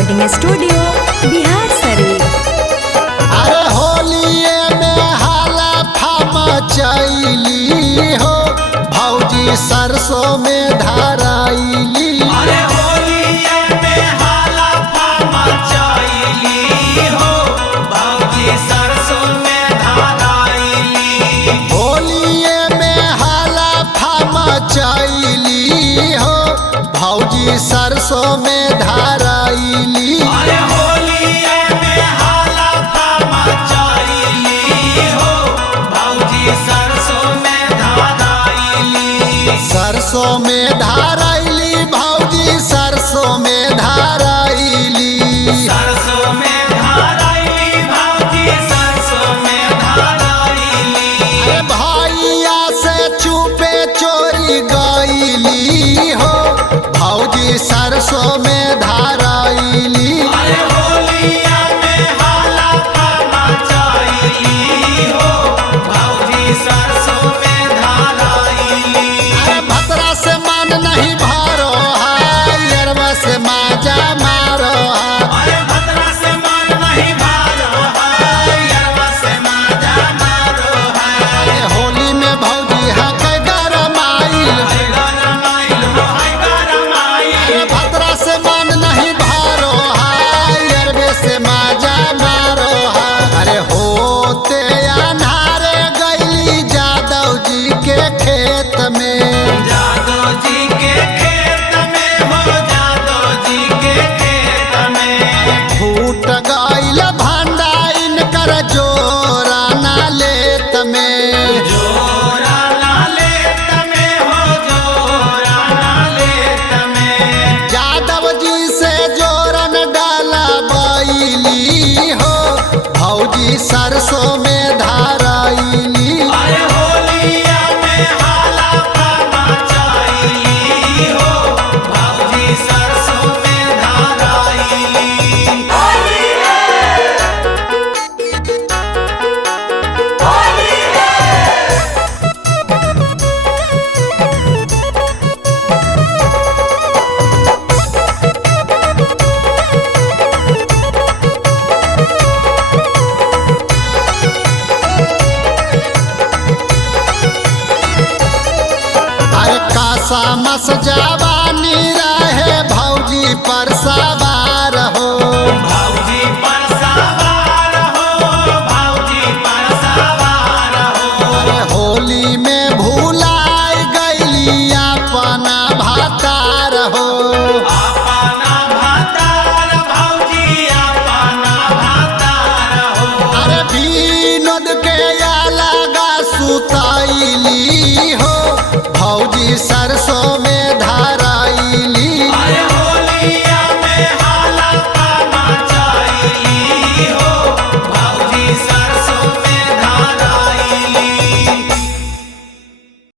Recording studio Bihar Sharif. अरे होलिये में हाला फामा चैली हो भौजी सरसों में धाराइली। अरे होलिये में हाला फामा चैली हो भौजी सरसों में धाराइली। होलिये में हाला फामा चैली हो भौजी सरसों में धाराइली। अरे होलिये में हाला फामा चैली हो भौजी सरसों में धाराइली। सरसों में धाराइली भौजी सरसों में धाराइली। सरसों में धाराइली भौजी सरसों में धाराइली। अरे भैया से चुपे चोरी गईली हो भौजी सरसों में धाराइली। अरे होलिया में हाला फामा चैली हो भौजी सरसों में धाराइली। अरे भतरा से मन नहीं भरो है अरबा से माजा मारो है। अरे भतरा से मन नहीं भारो है यरवा से माजा मारो है। अरे होली में भौजी है के गरमाइल। अरे गरमाइल हो है गरमाइल। अरे भतरा से मन नहीं भरो है अरबे से माजा मारो है। अरे होते अन्हारे गईली जादव जी के खेत में। जादव जी के खेत में हो जादव जी के खेत में। फूट गईल भंडा इनकर जोरा नालेत में। जोरा नालेत में हो जोरा नालेत में। जादव जी से जोरन डाला बैली हो भौजी सरसों में धाराइली। अरे होलिया में हाला फामा चैली हो भौजी सरसों में धाराइली। अरे कासा मस जवानी रहे भौजी पर सब